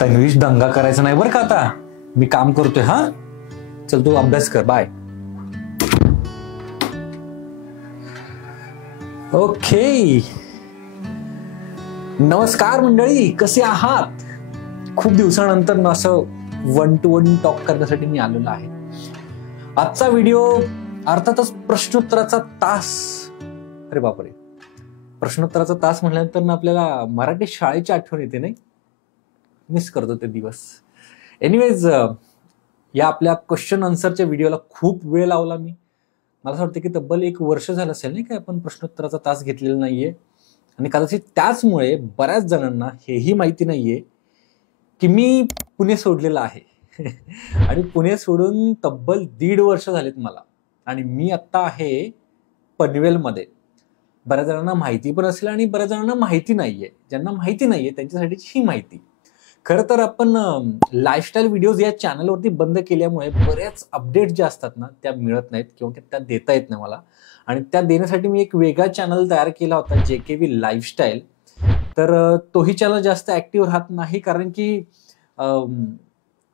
तन्वीश, दंगा करायचा नाही बरं का आता. मी काम करतोय. हा चल तू अभ्यास कर. बाय. ओके. नमस्कार मंडळी, कसे आहात? खूप दिवसानंतर ना असं वन टू वन टॉक करण्यासाठी मी आलेलो आहे. आजचा व्हिडिओ अर्थातच प्रश्नोत्तराचा तास. अरे बापरे, प्रश्नोत्तराचा तास म्हटल्यानंतर ना आपल्याला मराठी शाळेची आठवण येते, नाही? मिस करतो ते दिवस. एनिवेज, या आपल्या क्वेश्चन आन्सरच्या व्हिडिओला खूप वेळ लावला मी. मला असं वाटतं की तब्बल 1 वर्ष झालं असेल नाही का आपण प्रश्नोत्तराचा तास घेतलेला नाहीये. आणि कदाचित त्याचमुळे बऱ्याच जणांना हेही माहिती नाहीये की मी पुणे सोडलेलं आहे. आणि पुणे सोडून तब्बल 1.5 वर्ष झालेत मला. आणि मी आत्ता आहे पनवेलमध्ये. बऱ्याच जणांना माहिती पण असेल आणि बऱ्याच जणांना माहिती नाहीये. ज्यांना माहिती नाहीये त्यांच्यासाठीची ही माहिती. खरं तर आपण लाईफस्टाईल व्हिडिओज या चॅनलवरती बंद केल्यामुळे बऱ्याच अपडेट ज्या असतात ना त्या मिळत नाहीत किंवा त्या देता येत नाही मला. आणि त्या देण्यासाठी मी एक वेगळा चॅनल तयार केला होता, JKV लाईफस्टाईल. तर तोही चॅनल जास्त ऍक्टिव्ह राहत नाही, कारण की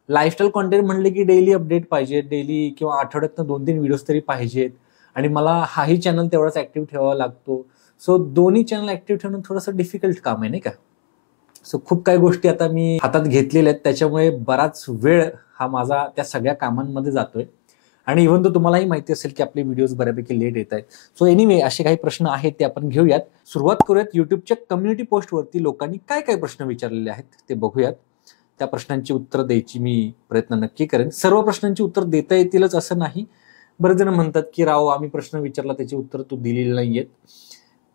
लाईफस्टाईल कॉन्टेंट म्हणले की डेली अपडेट पाहिजे, डेली किंवा आठवड्यातनं 2-3 व्हिडिओज तरी पाहिजेत. आणि मला हाही चॅनल तेवढाच ऍक्टिव्ह ठेवावा लागतो. सो दोन्ही चॅनल ऍक्टिव्ह ठेवणं थोडंसं डिफिकल्ट काम आहे, नाही का? सो खूप काही गोष्टी आता मी हातात घेतलेल्या आहेत, त्याच्यामुळे बराच वेळ हा माझा त्या सगळ्या कामांमध्ये जातोय. आणि इव्हन तो तुम्हालाही माहिती असेल की आपले व्हिडिओज बऱ्यापैकी लेट येत आहेत. सो एनिवे, असे काही प्रश्न आहेत ते आपण घेऊयात. सुरुवात करूयात. युट्यूबच्या कम्युनिटी पोस्टवरती लोकांनी काय काय प्रश्न विचारलेले आहेत ते बघूयात. त्या प्रश्नांची उत्तर द्यायची मी प्रयत्न नक्की करेन. सर्व प्रश्नांची उत्तर देता येतीलच असं नाही. बरेच जण म्हणतात की राव, आम्ही प्रश्न विचारला त्याची उत्तर तू दिलेली नाहीयेत.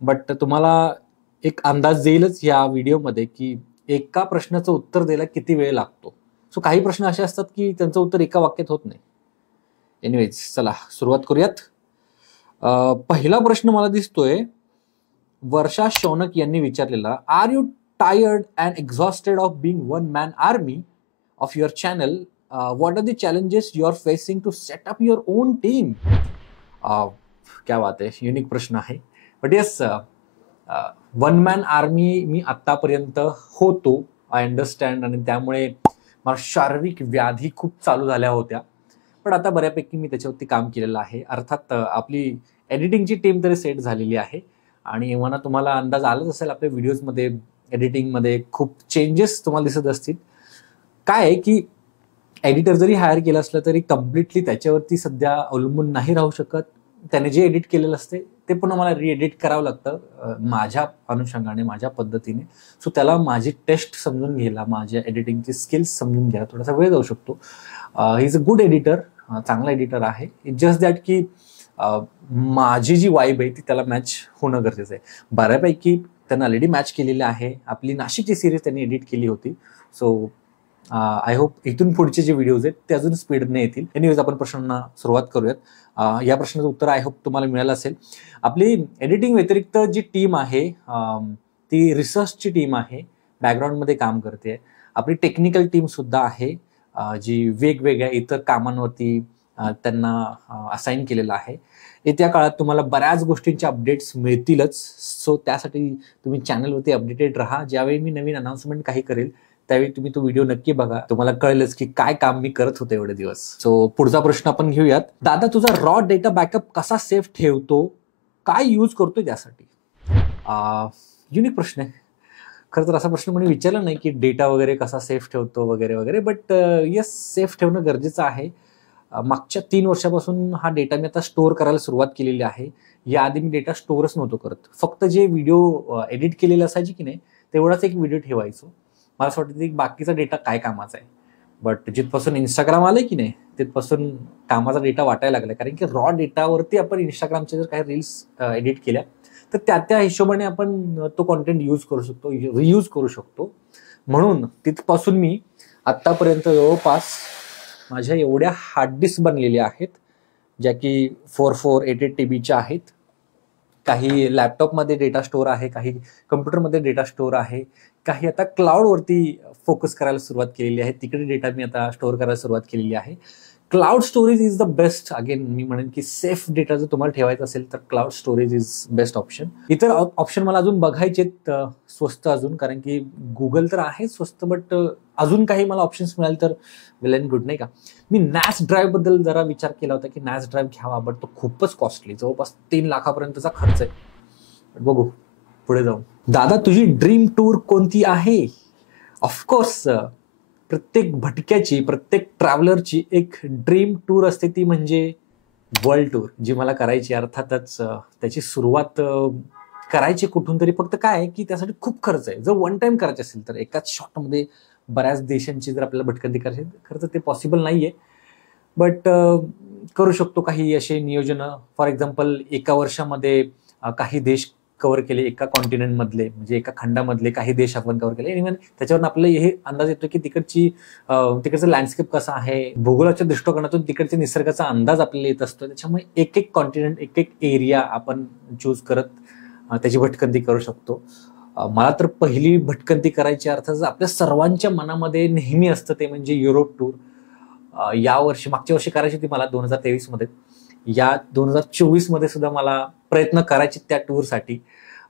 बट तुम्हाला एक अंदाज येईलच या व्हिडिओमध्ये की एका प्रश्नाचं उत्तर द्यायला किती वेळ लागतो. सो काही प्रश्न असे असतात की त्यांचं उत्तर एका वाक्यात होत नाही. एनिवेज, चला सुरुवात करूयात. पहिला प्रश्न मला दिसतोय वर्षा शौनक यांनी विचारलेला. Are you tired and exhausted of being one man army of your channel? What are the challenges you are facing to set up your own team? क्या बात आहे, युनिक प्रश्न आहे. But yes, one man army मी आतापर्यंत होतो, I understand. आणि त्यामुळे मला शारीरिक व्याधी खूप चालू झाल्या होत्या. पण आता बऱ्यापैकी मी त्याच्यावरती काम केलेलं आहे. अर्थात आपली एडिटिंगची टीम तरी सेट झालेली आहे. आणि म्हणा तुम्हाला अंदाज आलाच असेल, आपल्या व्हिडिओजमध्ये एडिटिंगमध्ये खूप चेंजेस तुम्हाला दिसत असतील. काय आहे की एडिटर जरी हायर केलं असलं तरी कम्प्लिटली त्याच्यावरती सध्या अवलंबून नाही राहू शकत. त्याने जे एडिट केलेलं असते ते पुन्हा मला रिएडिट करावं लागतं माझ्या अनुषंगाने, माझ्या पद्धतीने. सो त्याला माझी टेस्ट समजून घ्यायला, माझ्या एडिटिंगची स्किल्स समजून घ्यायला थोडासा वेळ जाऊ शकतो. He is a good editor, चांगला एडिटर आहे. इट जस्ट दॅट की माझी जी वाईब आहे ती त्याला मॅच होणं गरजेचं आहे. बऱ्यापैकी त्यांना ऑलरेडी मॅच केलेली आहे. आपली नाशिकची सिरीज त्यांनी एडिट केली होती. सो आय होप इथून पुढचे जे व्हिडिओज आहेत ते अजून स्पीडने येतील. एनिवेज, आपण प्रश्नांना सुरुवात करूयात. या प्रश्नाचं उत्तर आय होप तुम्हाला मिळालं असेल. आपली एडिटिंग व्यतिरिक्त जी टीम आहे ती रिसर्चची टीम आहे, बॅकग्राऊंडमध्ये काम करते. आपली टेक्निकल टीम सुद्धा आहे जी वेगवेगळ्या इतर कामांवरती त्यांना असाइन केलेलं आहे. येत्या काळात तुम्हाला बऱ्याच गोष्टींचे अपडेट्स मिळतीलच. सो त्यासाठी तुम्ही चॅनलवरती अपडेटेड राहा. ज्यावेळी मी नवीन अनाउन्समेंट काही करेल त्यावेळी तुम्ही तो व्हिडिओ नक्की बघा. तुम्हाला कळेलच की काय काम मी करत होतो एवढे दिवस. सो पुढचा प्रश्न आपण घेऊयात. दादा, तुझा रॉ डेटा बॅकअप कसा सेव्ह ठेवतो? काय यूज करतोय त्यासाठी? युनिक प्रश्न आहे. खरं तर असा प्रश्न कोणी विचारला नाही की डेटा वगैरे कसा सेफ ठेवतो वगैरे वगैरे. बट येस, सेफ ठेवणं गरजेचं आहे. मागच्या 3 वर्षापासून हा डेटा मी आता स्टोअर करायला सुरुवात केलेली आहे. याआधी मी डेटा स्टोअरच नव्हतो करत. फक्त जे व्हिडिओ एडिट केलेले असायचे की नाही तेवढाच एक व्हिडिओ ठेवायचो. मला असं वाटतं की बाकीचा डेटा काय कामाचा आहे. बट जिथपासून इंस्टाग्राम आलंय की नाही तिथपासून कामाचा डेटा वाटायला लागला. कारण की रॉ डेटावरती आपण इंस्टाग्रामच्या जर काही रील्स एडिट केल्या तर त्या हिशोबाने आपण तो कॉन्टेंट यूज करू शकतो, रियूज करू शकतो. म्हणून तिथपासून मी आत्तापर्यंत जवळपास माझ्या एवढ्या हार्ड डिस्क बनलेल्या आहेत ज्या की 4488 TBच्या आहेत. काही लॅपटॉपमध्ये डेटा स्टोअर आहे, काही कम्प्युटरमध्ये डेटा स्टोअर आहे, काही आता क्लाउडवरती फोकस करायला सुरुवात केलेली आहे, तिकडे डेटा मी आता स्टोअर करायला सुरुवात केलेली आहे. Cloud storage is the best. Again मी म्हणेन की सेफ डेटा जर तुम्हाला ठेवायचा असेल तर cloud storage is best option. इतर ऑप्शन मला अजून बघायचे स्वस्त अजून, कारण की गुगल तर आहे स्वस्त, बट अजून काही मला ऑप्शन्स मिळाले तर वेल अँड गुड, नाही का. मी नॅस ड्राईव्ह बद्दल जरा विचार केला होता की नॅस ड्राईव्ह घ्यावा, बट तो खूपच कॉस्टली, जवळपास 3 लाखापर्यंतचा खर्च आहे. बघू पुढे जाऊ. दादा तुझी ड्रीम टूर कोणती आहे? ऑफकोर्स प्रत्येक भटक्याची, प्रत्येक ट्रॅव्हलरची एक ड्रीम टूर असते, ती म्हणजे वर्ल्ड टूर, जी मला करायची. अर्थातच त्याची सुरुवात करायची कुठून तरी, फक्त काय आहे की त्यासाठी खूप खर्च आहे. जर वन टाइम करायचे असेल तर एकाच शॉटमध्ये बऱ्याच देशांची जर आपल्याला भटकंती करायची, खरंच ते पॉसिबल नाहीये. बट करू शकतो काही असे नियोजन. फॉर एक्झाम्पल एका वर्षामध्ये काही देश कव्हर केले, एका कॉन्टिनेंट मधले, म्हणजे एका खंडामधले काही देश आपण कव्हर केले. इव्हन त्याच्यावरून आपल्याला हे अंदाज येतो की तिकडचं लँडस्केप कसं आहे, भूगोलाच्या दृष्टिकोनातून तिकडच्या निसर्गाचा अंदाज आपल्याला येत असतो. त्याच्यामुळे एक एक कॉन्टिनेंट, एक एक एरिया आपण चूज करत त्याची भटकंती करू शकतो. मला तर पहिली भटकंती करायची अर्थात आपल्या सर्वांच्या मनामध्ये नेहमी असतं ते म्हणजे युरोप टूर. मागच्या वर्षी करायची होती मला 2023 मध्ये. या 2024 मध्ये सुद्धा मला प्रयत्न करायचे त्या टूरसाठी.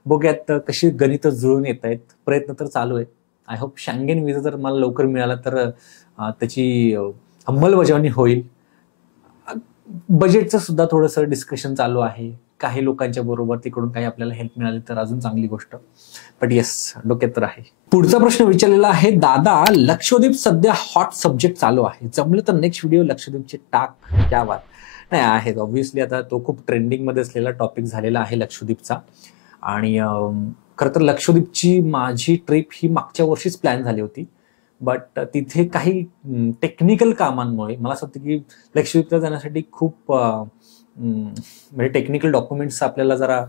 बघूयात कशी गणित जुळून येत आहेत. प्रयत्न तर चालू आहे. आय होप शँगेन विजा जर मला लवकर मिळाला तर त्याची अंमलबजावणी होईल. बजेटचं सुद्धा थोडंसं डिस्कशन चालू आहे काही लोकांच्या बरोबर. तिकडून काही आपल्याला हेल्प मिळाली तर अजून चांगली गोष्ट. बट येस, डोक्यात तर आहे. पुढचा प्रश्न विचारलेला आहे, दादा लक्षद्वीप सध्या हॉट सब्जेक्ट चालू आहे, जमलं तर नेक्स्ट व्हिडिओ लक्षद्वीपचे टाक. क्या बात. नाही आहे ऑब्व्हियसली, आता तो खूप ट्रेंडिंग मध्ये असलेला टॉपिक झालेला आहे लक्षद्वीपचा. आणि खरं तर लक्षद्वीपची माझी ट्रिप ही मागच्या वर्षीच प्लॅन झाली होती, बट तिथे काही टेक्निकल कामांमुळे मला असं वाटतं की लक्षद्वीपला जाण्यासाठी खूप म्हणजे टेक्निकल डॉक्युमेंट्स आपल्याला जरा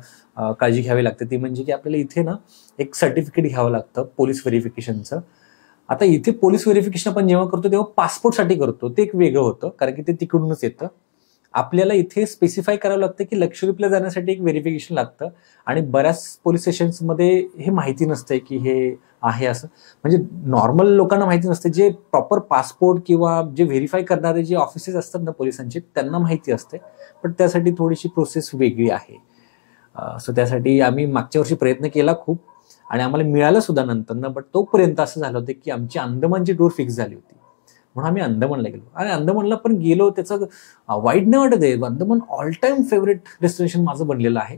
काळजी घ्यावी लागते. ती म्हणजे की आपल्याला इथे ना एक सर्टिफिकेट घ्यावं लागतं पोलीस व्हेरिफिकेशनचं. आता इथे पोलीस व्हेरिफिकेशन आपण जेव्हा करतो तेव्हा पासपोर्टसाठी करतो, ते एक वेगळं होतं कारण की ते तिकडूनच येतं. आपल्याला इथे स्पेसिफाय करावं लागतं की लक्षद्वीपला जाण्यासाठी एक व्हेरिफिकेशन लागतं, आणि बऱ्याच पोलीस स्टेशन्समध्ये हे माहिती नसतंय की हे आहे असं. म्हणजे नॉर्मल लोकांना माहिती नसते, जे प्रॉपर पासपोर्ट किंवा जे व्हेरीफाय करणारे जे ऑफिसेस असतात ना पोलिसांचे, त्यांना माहिती असते. पण त्यासाठी थोडीशी प्रोसेस वेगळी आहे. सो त्यासाठी आम्ही मागच्या वर्षी प्रयत्न केला खूप, आणि आम्हाला मिळालं सुद्धा नंतर ना. बट तोपर्यंत असं झालं होतं की आमची अंदमानची टूर फिक्स झाली होती, म्हणून आम्ही अंदमानला गेलो. आणि अंदमानला पण गेलो, त्याचं वाईट नाही वाटत आहे. Andaman all time favourite destination माझं बनलेलं आहे.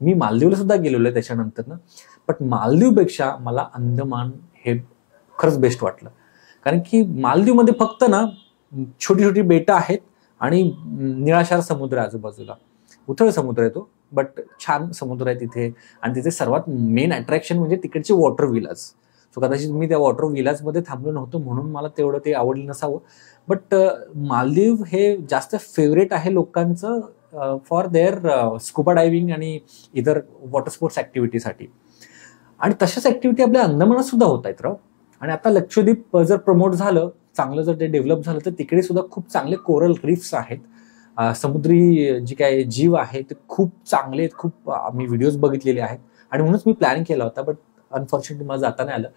मी मालदीवला सुद्धा गेलेलो आहे त्याच्यानंतर ना. बट मालदीवपेक्षा मला अंदमान हे खरंच बेस्ट वाटलं, कारण की मालदीवमध्ये फक्त ना छोटी छोटी बेटं आहेत आणि निळाशार समुद्र आजूबाजूला. उथळ समुद्र आहे तो, बट छान समुद्र आहे तिथे. आणि तिथे सर्वात मेन अट्रॅक्शन म्हणजे तिकडचे वॉटर विलाज. सो कदाचित मी त्या वॉटर विलाजमध्ये थांबलो नव्हतो म्हणून मला तेवढं ते आवडलं नसावं. बट मालदीव हे जास्त फेवरेट आहे लोकांचं फॉर देअर स्कुबा डायव्हिंग आणि इतर वॉटर स्पोर्ट्स ऍक्टिव्हिटीसाठी. आणि तशाच ऍक्टिव्हिटी आपल्या अंदमानात सुद्धा होत आहेत राव. आणि आता लक्षद्वीप जर प्रमोट झालं, चांगलं जर ते डेव्हलप झालं, तर तिकडे सुद्धा खूप चांगले कोरल रिफ्स आहेत. समुद्री जे काय जीव आहे ते खूप चांगले आहेत. खूप आम्ही व्हिडिओज बघितलेले आहेत, आणि म्हणूनच मी प्लॅन केला होता. बट अनफॉर्च्युनेटली मला जाता नाही आलं.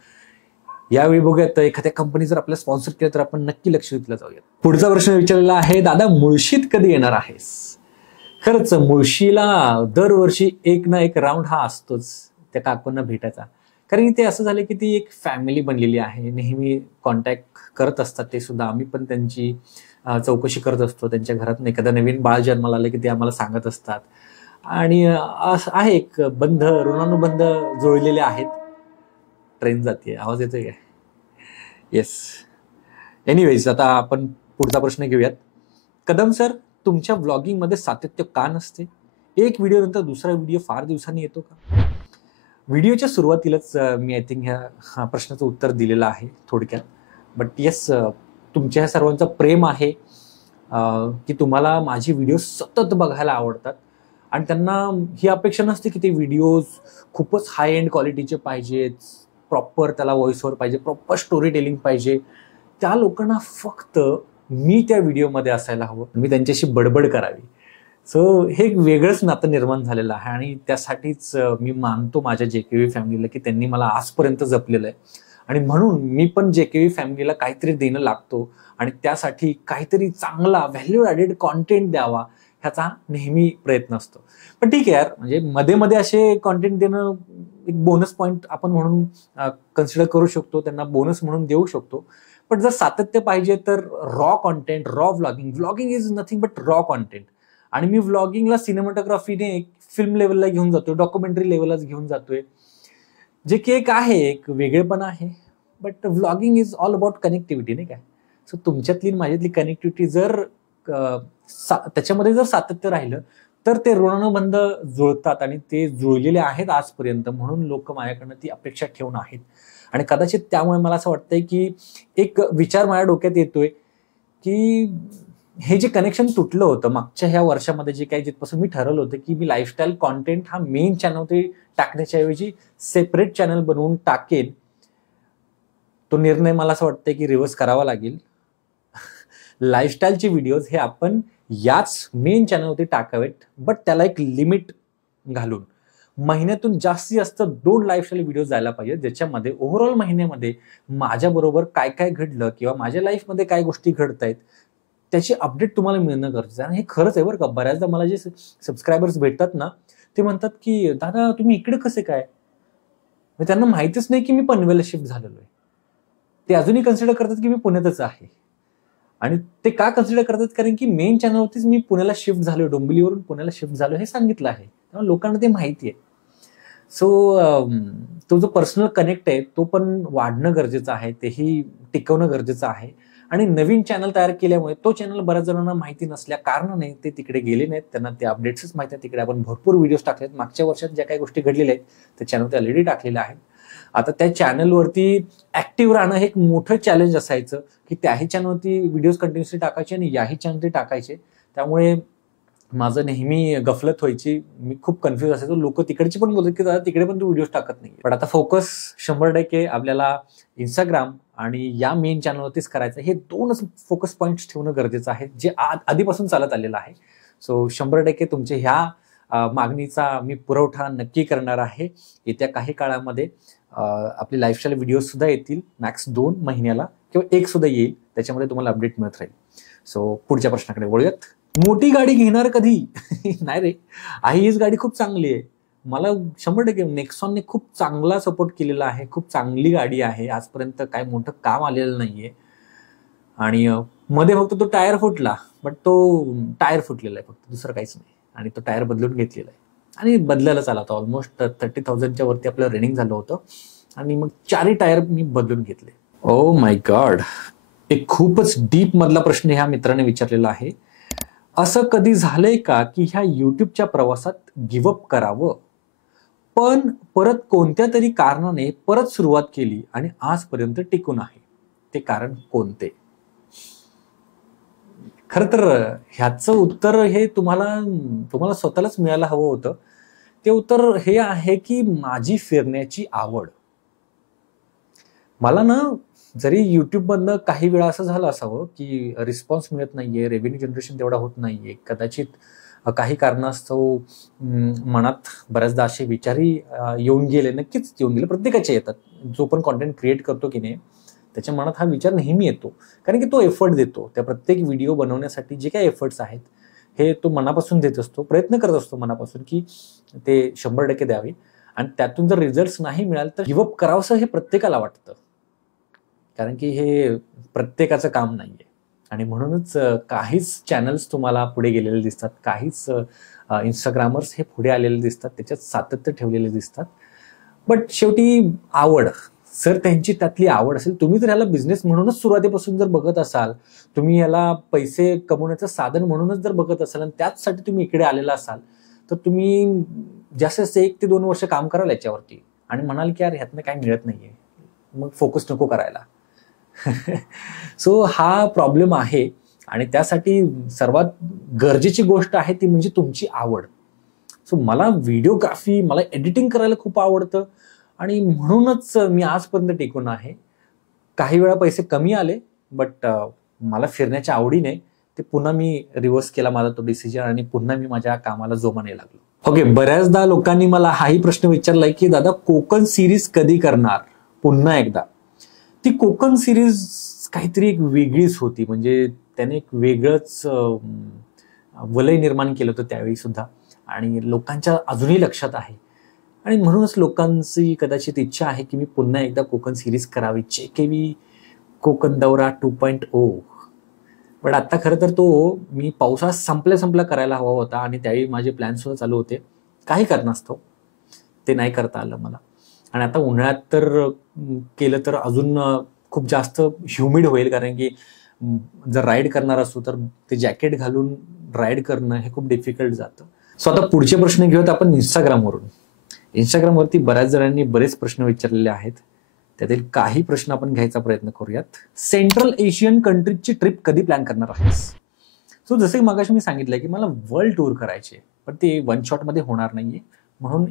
यावेळी बघूयात, एखाद्या कंपनी जर आपल्याला स्पॉन्सर केलं तर आपण नक्की लक्षद्वीपला जाऊयात. पुढचा प्रश्न विचारलेला आहे, दादा मुळशीत कधी येणार आहेस? खरंच मुळशीला दरवर्षी एक ना एक राऊंड हा असतोच त्या काकूंना भेटायचा. कारण ते असं झालं की ती एक फॅमिली बनलेली आहे. नेहमी कॉन्टॅक्ट करत असतात ते सुद्धा. आम्ही पण त्यांची चौकशी करत असतो. त्यांच्या घरात एखादा नवीन बाळ जन्माला आलं की ते आम्हाला सांगत असतात. आणि आहे एक बंध, ऋणानुबंध जुळलेले आहेत. ट्रेन जाते, आवाज येतोय काय? येस. एनिवेज, आता आपण पुढचा प्रश्न घेऊयात. कदम सर, तुमच्या व्लॉगिंग मध्ये सातत्य का नसते? एक व्हिडिओ नंतर दुसरा व्हिडिओ फार दिवसांनी येतो का? व्हिडिओच्या सुरुवातीलाच मी आय थिंक ह्या प्रश्नाचं उत्तर दिलेलं आहे थोडक्यात. बट येस, तुमच्या ह्या सर्वांचं प्रेम आहे की तुम्हाला माझी व्हिडिओ सतत बघायला आवडतात, आणि त्यांना ही अपेक्षा नसते की ते व्हिडिओज खूपच हाय एंड क्वालिटीचे पाहिजेत, प्रॉपर त्याला व्हॉइस ओव्हर पाहिजे, प्रॉपर स्टोरी टेलिंग पाहिजे. त्या लोकांना फक्त मी त्या व्हिडिओमध्ये असायला हवं, मी त्यांच्याशी बडबड करावी. सो हे एक वेगळंच नातं निर्माण झालेलं आहे, आणि त्यासाठीच मी मानतो माझ्या JKV फॅमिलीला की त्यांनी मला आजपर्यंत जपलेलं आहे. आणि म्हणून मी पण JKV फॅमिलीला काहीतरी देणं लागतो आणि त्यासाठी काहीतरी चांगला व्हॅल्यू ॲडेड कॉन्टेंट द्यावा ह्याचा नेहमी प्रयत्न असतो. पण ठीक आहे यार, म्हणजे मध्ये मध्ये असे कॉन्टेंट देणं एक बोनस पॉईंट आपण म्हणून कन्सिडर करू शकतो, त्यांना बोनस म्हणून देऊ शकतो. पण जर सातत्य पाहिजे तर raw content, raw vlogging is nothing but raw content. आणि मी व्लॉगिंगला सिनेमॅटोग्राफीने फिल्म लेवलला घेऊन जातोय, डॉक्युमेंटरी लेवललाच घेऊन जातोय, जे की एक आहे, एक वेगळेपण आहे. But vlogging is all about connectivity, नाही काय. सो तुमच्यातली माझ्यातली कनेक्टिव्हिटी जर त्याच्यामध्ये जर सातत्य राहिलं तर ते ऋणानुबंध जुळतात आणि ते जुळलेले आहेत आजपर्यंत, म्हणून लोक माझ्याकडनं ती अपेक्षा ठेवून आहेत. आणि कदाचित त्यामुळे मला असं वाटतंय की एक विचार माझ्या डोक्यात येतोय की हे जे कनेक्शन तुटलं होतं मागच्या ह्या वर्षामध्ये, जे काही जिथपासून मी ठरवलं होतं की मी लाईफस्टाईल कॉन्टेंट हा मेन चॅनलवरती टाकण्याच्या ऐवजी सेपरेट चॅनल बनवून टाकेन, तो निर्णय मला असं वाटतंय की रिव्हर्स करावा लागेल. लाईफस्टाईलचे व्हिडिओज हे आपण याच मेन चॅनलवरती टाकावेत, बट त्याला एक लिमिट घालून महिन्यातून जास्तीत जास्त 2 लाईफस्टाईल व्हिडिओ जायला पाहिजे, ज्याच्यामध्ये ओव्हरऑल महिन्यामध्ये माझ्याबरोबर काय काय घडलं किंवा माझ्या लाईफमध्ये काय गोष्टी घडत आहेत त्याची अपडेट तुम्हाला मिळणं गरजेचं आहे. आणि हे खरंच आहे बरं का. बऱ्याचदा मला जे सबस्क्रायबर्स भेटतात ना, ते म्हणतात की दादा तुम्ही इकडे कसे काय. त्यांना माहितीच नाही की मी पनवेलला शिफ्ट झालेलो आहे. ते अजूनही कन्सिडर करतात की मी पुण्यातच आहे. आणि ते का कन्सिडर करतात, कारण की मेन चॅनलवरतीच मी पुण्याला शिफ्ट झालो, डोंबिवलीवरून पुण्याला शिफ्ट झालो हे सांगितलं आहे. त्यामुळे लोकांना ते माहिती आहे. सो तो जो पर्सनल कनेक्ट आहे तो पण वाढणं गरजेचं आहे, तेही टिकवणं गरजेचं आहे. आणि नवीन चॅनल तयार केल्यामुळे तो चॅनल बऱ्याच जणांना माहिती नसल्या कारणाने ते तिकडे गेले नाहीत, त्यांना ते अपडेट्सच माहिती आहेत. तिकडे आपण भरपूर व्हिडिओज टाकलेत, मागच्या वर्षात ज्या काही गोष्टी घडलेल्या आहेत त्या चॅनलवरती ऑलरेडी टाकलेल्या आहेत. आता त्या चॅनलवरती ऍक्टिव्ह राहणं हे एक मोठं चॅलेंज असायचं की त्याही चॅनलवरती व्हिडिओज कंटिन्युअसली टाकायचे आणि याही चॅनलवरती टाकायचे. त्यामुळे माझं नेहमी गफलत व्हायची, मी खूप कन्फ्युज असायचो. लोक तिकडची पण बोलतात की दादा तिकडे पण तू व्हिडिओज टाकत नाही. पण आता फोकस 100% आपल्याला इंस्टाग्राम आणि या मेन चॅनलवरतीच करायचं. हे 2च फोकस पॉईंट्स ठेवणं गरजेचं आहे, जे आधीपासून चालत आलेलं आहे. सो 100% तुमचे ह्या मागणीचा मी पुरवठा नक्की करणार आहे. येत्या काही काळामध्ये आपले लाईफस्टाईल व्हिडिओ सुद्धा येतील, मॅक्स 2 महिन्याला किंवा 1 सुद्धा येईल, त्याच्यामध्ये तुम्हाला अपडेट मिळत राहील. सो पुढच्या प्रश्नाकडे वळूयात. मोठी गाडी घेणार कधी? नाही रे, हीच गाडी खूप चांगली आहे. मला 100% नेक्सॉनने खूप चांगला सपोर्ट केलेला आहे, खूप चांगली गाडी आहे. आजपर्यंत काय मोठं काम आलेलं नाहीये. आणि मध्ये फक्त तो टायर फुटला, बट तो टायर फुटलेला आहे फक्त, दुसरं काहीच नाही. आणि तो टायर बदलून घेतलेला आहे आणि बदलायलाच आला होता. ऑलमोस्ट 30,000च्या वरती आपलं रनिंग झालं होतं आणि मग 4ही टायर मी बदलून घेतले. ओ माय गॉड, एक खूपच डीप मधला प्रश्न ह्या मित्राने विचारलेला आहे. असं कधी झालंय का की ह्या युट्यूबच्या प्रवासात गिव्हअप करावं, पण परत कोणत्या तरी कारणाने परत सुरुवात केली आणि आजपर्यंत टिकून आहे, ते कारण कोणते? खरं तर ह्याचं उत्तर हे तुम्हाला स्वतःलाच मिळायला हवं होतं. ते उत्तर हे आहे की माझी फिरण्याची आवड. मला ना, जरी युट्यूब मधनं काही वेळा असं झालं असावं की रिस्पॉन्स मिळत नाहीये, रेव्हेन्यू जनरेशन तेवढा होत नाहीये, कदाचित काही कारणास्तव मनात बऱ्याचदा असे विचारही येऊन गेले, नक्कीच येऊन गेले, प्रत्येकाचे येतात. जो पण कॉन्टेंट क्रिएट करतो की नाही त्याच्या मनात हा विचार नेहमी येतो, कारण की तो एफर्ट देतो. त्या प्रत्येक व्हिडिओ बनवण्यासाठी जे काही एफर्ट्स आहेत हे तो मनापासून देत असतो, प्रयत्न करत असतो मनापासून की ते 100% द्यावे. आणि त्यातून जर रिझल्ट नाही मिळाले तर गिव्हअप करावंसं हे प्रत्येकाला वाटतं, कारण की हे प्रत्येकाचं काम नाहीये. आणि म्हणूनच काहीच चॅनल्स तुम्हाला पुढे गेलेले दिसतात, काहीच इंस्टाग्रामर्स हे पुढे आलेले दिसतात, त्याच्यात सातत्य ठेवलेले दिसतात. बट शेवटी आवड, जर त्यांची त्यातली आवड असेल, तुम्ही जर ह्याला बिझनेस म्हणूनच सुरुवातीपासून जर बघत असाल, तुम्ही याला पैसे कमवण्याचं साधन म्हणूनच जर बघत असाल आणि त्याचसाठी तुम्ही इकडे आलेला असाल, तर तुम्ही जास्तीत जास्त 1 ते 2 वर्ष काम कराल याच्यावरती आणि म्हणाल की यार ह्यातनं काय मिळत नाहीये, मग फोकस नको करायला. सो हा प्रॉब्लेम आहे आणि त्यासाठी सर्वात गरजेची गोष्ट आहे ती म्हणजे तुमची आवड. सो मला व्हिडिओग्राफी, मला एडिटिंग करायला खूप आवडतं आणि म्हणूनच मी आजपर्यंत टिकून आहे. काही वेळा पैसे कमी आले, बट मला फिरण्याच्या आवडीने ते पुन्हा मी रिव्हर्स केला माझा तो डिसिजन आणि पुन्हा मी माझ्या कामाला जोमाने लागलो. ओके, बऱ्याचदा लोकांनी मला हाही प्रश्न विचारलाय की दादा कोकण सिरीज कधी करणार पुन्हा एकदा. ती कोकण सिरीज काहीतरी एक वेगळीच होती. म्हणजे त्याने एक वेगळंच वलय निर्माण केलं होतं त्यावेळी सुद्धा, आणि लोकांच्या अजूनही लक्षात आहे. आणि म्हणूनच लोकांची कदाचित इच्छा आहे की मी पुन्हा एकदा कोकण सिरीज करावी, JKV कोकण दौरा 2.0. पण आता खरं तर तो मी पावसाळा संपल्या करायला हवा होता, आणि त्यावेळी माझे प्लॅन सुद्धा चालू होते. काही कारणास्तव ते नाही करता आलं मला. आणि आता उन्हाळ्यात तर केलं तर अजून खूप जास्त ह्युमिड होईल, कारण की जर राईड करणार असू तर ते जॅकेट घालून राईड करणं हे खूप डिफिकल्ट जातं. सो आता पुढचे प्रश्न घेऊयात आपण इंस्टाग्रामवरून. इंस्टाग्रामवरती बऱ्याच जणांनी बरेच प्रश्न विचारलेले आहेत. त्यातील काही प्रश्न आपण घ्यायचा प्रयत्न करूयात. सेंट्रल एशियन कंट्रीजची ट्रिप कधी प्लॅन करणार आहेस? सो जसं की मगाशी मी सांगितलं की मला वर्ल्ड टूर करायचे, पण ते वन शॉटमध्ये होणार नाहीये. म्हणून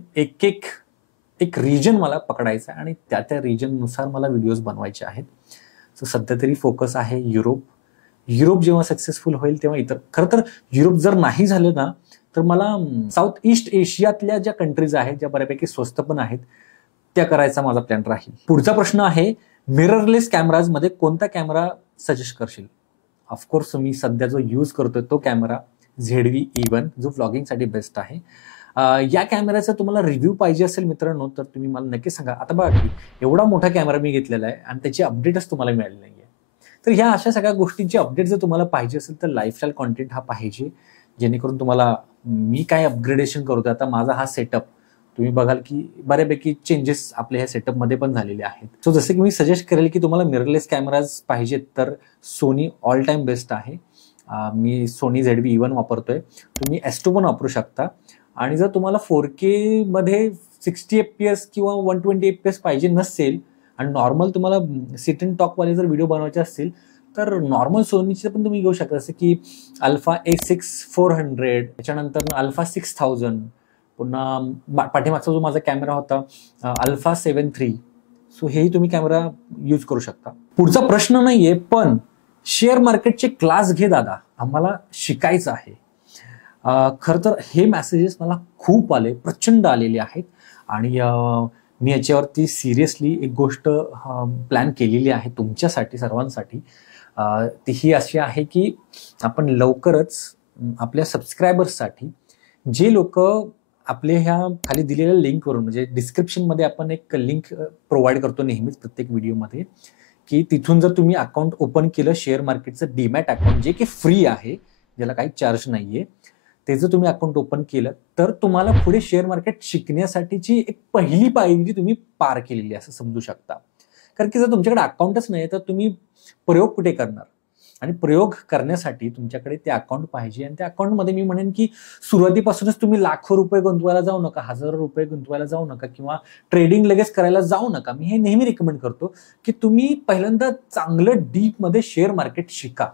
एक रिजन मला पकडायचा आहे, आणि त्या रिजननुसार मला व्हिडिओज बनवायचे आहेत. सो सध्या तरी फोकस आहे युरोप. जेव्हा सक्सेसफुल होईल तेव्हा इतर. खरं तर युरोप जर नाही झालं ना, तर मला साऊथ ईस्ट एशियातल्या ज्या कंट्रीज आहेत, ज्या बऱ्यापैकी स्वस्त पण आहेत, त्या करायचा माझा प्लॅन राहील. पुढचा प्रश्न आहे, मिररलेस कॅमेराज मध्ये कोणता कॅमेरा सजेस्ट करशील? ऑफकोर्स मी सध्या जो यूज करतोय तो कॅमेरा ZV-E1 जो व्लॉगिंगसाठी बेस्ट आहे. या कॅमेऱ्याचा तुम्हाला रिव्ह्यू पाहिजे असेल मित्रांनो, तर तुम्ही मला नक्की सांगा. आता बघा की एवढा मोठा कॅमेरा मी घेतलेला आहे आणि त्याची अपडेटच तुम्हाला मिळाली नाहीये. तर ह्या अशा सगळ्या गोष्टींची अपडेट जर तुम्हाला पाहिजे असेल तर लाईफस्टाईल कॉन्टेंट हा पाहिजे, जेणेकरून तुम्हाला मी काय अपग्रेडेशन करतोय. आता माझा हा सेटअप तुम्ही बघाल की बऱ्यापैकी चेंजेस आपल्या ह्या सेटअपमध्ये पण झालेले आहेत. सो जसं की मी सजेस्ट करेल की तुम्हाला मिररलेस कॅमेराज पाहिजेत तर सोनी ऑल टाइम बेस्ट आहे. मी सोनी ZV-E1 वापरतोय. तुम्ही S2 पण वापरू शकता. आणि जर तुम्हाला 4K मध्ये 60 FPS किंवा 120 FPS पाहिजे नसेल, आणि नॉर्मल तुम्हाला सिट अँड टॉक वाले जर व्हिडिओ बनवायचे असतील तर नॉर्मल सोनीचे पण तुम्ही घेऊ शकता, जसं की अल्फा A6400, त्याच्यानंतर अल्फा 6000, पुन्हा पाठीमागचा जो माझा कॅमेरा होता अल्फा 73. सो हेही तुम्ही कॅमेरा यूज करू शकता. पुढचा प्रश्न नाहीये, पण शेअर मार्केटचे क्लास घे दादा, आम्हाला शिकायचं आहे. खरं तर हे मेसेजेस मला खूप आले, प्रचंड आलेले आहेत, आणि मी याच्यावरती सिरियसली एक गोष्ट प्लॅन केलेली आहे तुमच्यासाठी सर्वांसाठी. ती ही अशी आहे की आपण लवकरच आपल्या सबस्क्रायबर्ससाठी, जे लोक आपल्या ह्या खाली दिलेल्या लिंकवरून, म्हणजे डिस्क्रिप्शनमध्ये आपण एक लिंक प्रोव्हाइड करतो नेहमीच प्रत्येक व्हिडिओमध्ये, की तिथून जर तुम्ही अकाउंट ओपन केलं शेअर मार्केटचं डीमॅट अकाउंट, जे की फ्री आहे, ज्याला काही चार्ज नाहीये, ते जर तुम्ही अकाउंट ओपन केलं तर तुम्हाला पुढे शेअर मार्केट शिकण्यासाठीची एक पहिली पायरी तुम्ही पार केलेली असं समजू शकता. कारण की जर तुमच्याकडे अकाउंटच नाही तर तुम्ही प्रयोग कुठे करणार? आणि प्रयोग करण्यासाठी तुमच्याकडे ते अकाउंट पाहिजे. आणि त्या अकाउंटमध्ये मी म्हणेन की सुरुवातीपासूनच तुम्ही लाखो रुपये गुंतवायला जाऊ नका, हजारो रुपये गुंतवायला जाऊ नका, किंवा ट्रेडिंग लगेच करायला जाऊ नका. मी हे नेहमी रिकमेंड करतो की तुम्ही पहिल्यांदा चांगलं डीपमध्ये शेअर मार्केट शिका.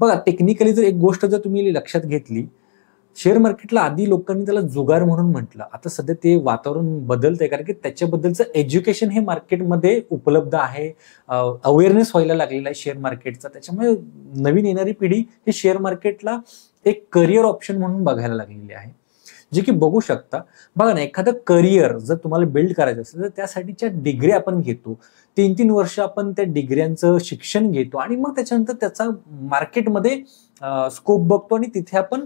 बघा, टेक्निकली जर एक गोष्ट जर तुम्ही लक्षात घेतली, शेअर मार्केटला आधी लोकांनी त्याला जुगार म्हणून म्हटलं. आता सध्या ते वातावरण बदलतंय, कारण की त्याच्याबद्दलचं एज्युकेशन हे मार्केटमध्ये उपलब्ध आहे, अवेअरनेस व्हायला लागलेला आहे शेअर मार्केटचा. त्याच्यामुळे नवीन येणारी पिढी हे शेअर मार्केटला एक करिअर ऑप्शन म्हणून बघायला लागलेली आहे, जे की बघू शकता. बघा ना, एखादं करिअर जर तुम्हाला बिल्ड करायचं असेल तर त्यासाठीच्या डिग्री आपण घेतो, 3-3 वर्ष आपण त्या डिग्र्यांचं शिक्षण घेतो, आणि मग त्याच्यानंतर त्याचा मार्केटमध्ये स्कोप बघतो, आणि तिथे आपण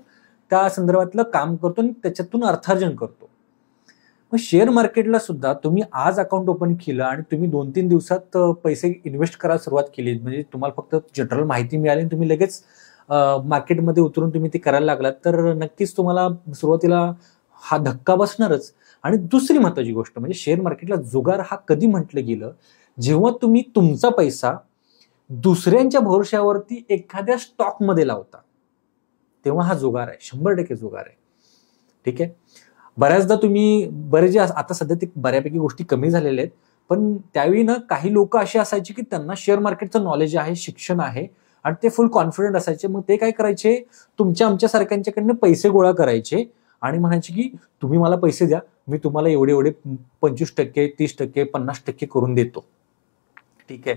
त्या संदर्भातलं काम करतो आणि त्याच्यातून अर्थार्जन करतो. मग शेअर मार्केटला सुद्धा तुम्ही आज अकाउंट ओपन केलं आणि तुम्ही 2-3 दिवसात पैसे इन्व्हेस्ट करायला सुरुवात केली, म्हणजे तुम्हाला फक्त जनरल माहिती मिळाली आणि तुम्ही लगेच मार्केटमध्ये उतरून तुम्ही ते करायला लागलात, तर नक्कीच तुम्हाला सुरुवातीला हा धक्का बसणारच. आणि दुसरी महत्वाची गोष्ट म्हणजे शेअर मार्केटला जुगार हा कधी म्हटलं गेलं, जेव्हा तुम्ही तुमचा पैसा दुसऱ्यांच्या भरोश्यावरती एखाद्या स्टॉकमध्ये लावता, तेव्हा हा जुगार आहे, 100% जुगार आहे. ठीक आहे. बऱ्याचदा तुम्ही जे आता सध्या ते बऱ्यापैकी गोष्टी कमी झालेल्या आहेत, पण त्यावेळी ना काही लोक असे असायचे की त्यांना शेअर मार्केटचं नॉलेज आहे, शिक्षण आहे, आणि ते फुल कॉन्फिडंट असायचे. मग ते काय करायचे, आमच्या सारख्यांच्याकडनं पैसे गोळा करायचे आणि म्हणायचे की तुम्ही मला पैसे द्या, मी तुम्हाला एवढे 25%, 30%, 50% करून देतो. ठीक आहे.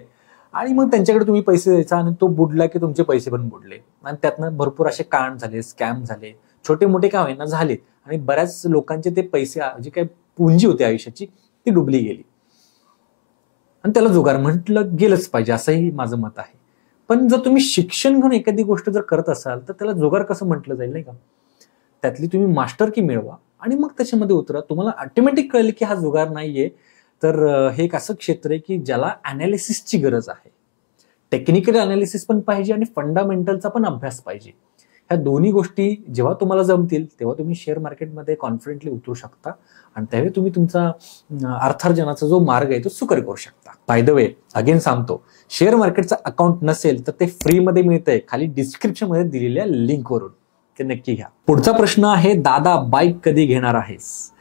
आणि मग त्यांच्याकडे तुम्ही पैसे द्यायचा, आणि तो बुडला की तुमचे पैसे पण बुडले, आणि त्यातनं भरपूर असे कांड झाले, स्कॅम झाले, छोटे मोठे का होईना झाले, आणि बऱ्याच लोकांचे ते पैसे, जी काही पुंजी होती आयुष्याची, ती डुबली गेली. आणि त्याला जुगार म्हटलं गेलंच पाहिजे, असंही माझं मत आहे. पण जर तुम्ही शिक्षण घेऊन एखादी गोष्ट जर करत असाल तर त्याला जुगार कसं म्हटलं जाईल, नाही का? त्यातली तुम्ही मास्टर की मिळवा आणि मग त्याच्यामध्ये उतरा. तुम्हाला ऑटोमॅटिक कळेल की हा जुगार नाहीये. तर हे एक असं क्षेत्र आहे की ज्याला अनालिसिसची गरज आहे. टेक्निकल अनालिसिस पण पाहिजे आणि फंडामेंटलचा पण अभ्यास पाहिजे. ह्या दोन्ही गोष्टी जेव्हा तुम्हाला जमतील तेव्हा तुम्ही शेअर मार्केटमध्ये कॉन्फिडेंटली उतरू शकता आणि त्यावेळी तुम्ही तुमचा अर्थार्जनाचा जो मार्ग आहे तो सुकर करू शकता. बाय द वे, अगेन सांगतो, शेअर मार्केटचा अकाउंट नसेल तर ते फ्रीमध्ये मिळतंय, खाली डिस्क्रिप्शन मध्ये दिलेल्या लिंकवरून. ते नक्की घ्या. पुढचा प्रश्न आहे, दादा बाईक कधी घेणार आहेस?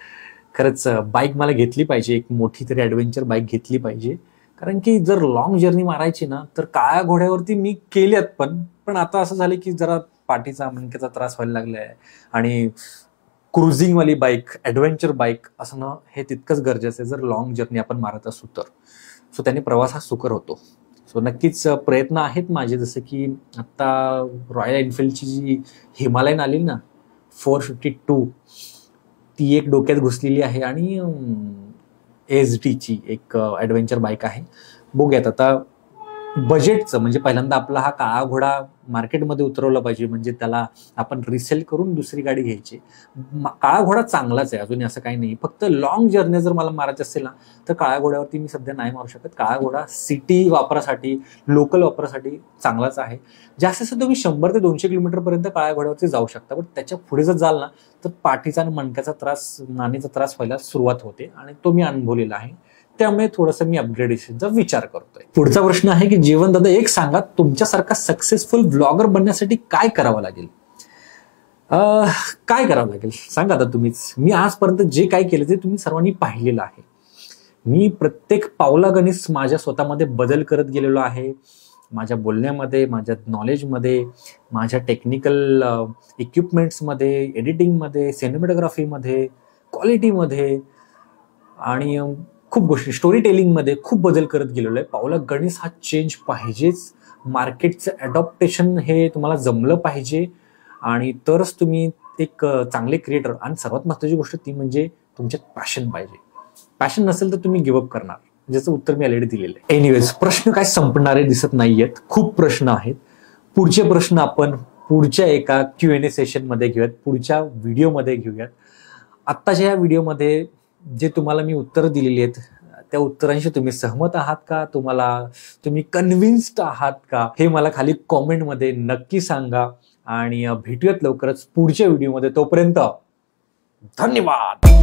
खरंच बाईक मला घेतली पाहिजे, एक मोठी तरी ॲडव्हेंचर बाईक घेतली पाहिजे. कारण की जर लॉंग जर्नी मारायची ना तर काळ्या घोड्यावरती मी केल्यात, पण आता असं झालं की जरा पाठीचा मणक्याचा त्रास व्हायला लागलाय आणि क्रुझिंगवाली बाईक, ॲडव्हेंचर बाईक असणं हे तितकंच गरजेचं आहे जर लॉंग जर्नी आपण मारत असू तर. सो त्याने प्रवास हा सुकर होतो. सो नक्कीच प्रयत्न आहेत माझे, जसं की आता रॉयल एनफिल्डची जी हिमालयन आली ना 452, ती एक डोक्यात घुसलेली आहे आणि एसडीची एक ॲडव्हेंचर बाईक आहे. बघूयात आता बजेटचं, म्हणजे पहिल्यांदा आपला हा काळा घोडा मार्केटमध्ये उतरवला पाहिजे, म्हणजे त्याला आपण रिसेल करून दुसरी गाडी घ्यायची. काळा घोडा चांगलाच आहे, अजूनही असं काही नाही. फक्त लॉंग जर्नी जर मला मारायची असेल ना तर काळ्या घोड्यावरती मी सध्या नाही मारू शकत. काळा घोडा सिटी वापरासाठी, लोकल वापरासाठी चांगलाच आहे. जास्तीत जास्त तुम्ही 100 ते 200 किलोमीटरपर्यंत काळ्या घोड्यावरती जाऊ शकता. पण त्याच्या पुढे जर जाल ना तर पाठीचा आणि मणक्याचा त्रास, मानेचा त्रास व्हायला सुरुवात होते आणि तो मी अनुभवलेला आहे. त्यामुळे थोडंसं मी अपग्रेडेशनचा विचार करतोय. पुढचा प्रश्न आहे की जीवन दादा एक सांगा, तुमच्यासारखा सक्सेसफुल ब्लॉगर बनण्यासाठी काय करावं लागेल? काय करावं लागेल सांगा आता तुम्हीच. मी आजपर्यंत जे काय केलं ते तुम्ही सर्वांनी पाहिलेलं आहे. मी प्रत्येक पावलागणिक माझ्या स्वतःमध्ये बदल करत गेलेलो आहे. माझ्या बोलण्यामध्ये, माझ्या नॉलेजमध्ये, माझ्या टेक्निकल इक्विपमेंट्समध्ये, एडिटिंगमध्ये, सिनेमॅटोग्राफीमध्ये, क्वालिटीमध्ये आणि खूप गोष्टी, स्टोरी टेलिंगमध्ये खूप बदल करत गेलेलो आहे. पावला गणित हा चेंज पाहिजेच. मार्केटचं अडॉप्टेशन हे तुम्हाला जमलं पाहिजे आणि तरच तुम्ही एक चांगले क्रिएटर. आणि सर्वात महत्त्वाची गोष्ट ती म्हणजे तुमच्यात पॅशन पाहिजे. पॅशन नसेल तर तुम्ही गिव्हअप करणार, ज्याचं उत्तर मी ऑलरेडी दिलेलं आहे. एनिवेज, प्रश्न काय संपणारे दिसत नाहीयेत, खूप प्रश्न आहेत. पुढचे प्रश्न आपण पुढच्या एका Q&A सेशनमध्ये घेऊयात, पुढच्या व्हिडिओमध्ये घेऊयात. आत्ताच्या या व्हिडिओमध्ये जे तुम्हाला मी उत्तर दिलेली आहेत त्या उत्तरांशी तुम्ही सहमत आहात का? तुम्ही कन्व्हिन्स्ड आहात का? हे मला खाली कॉमेंटमध्ये नक्की सांगा आणि भेटूयात लवकरच पुढच्या व्हिडिओमध्ये. तोपर्यंत धन्यवाद.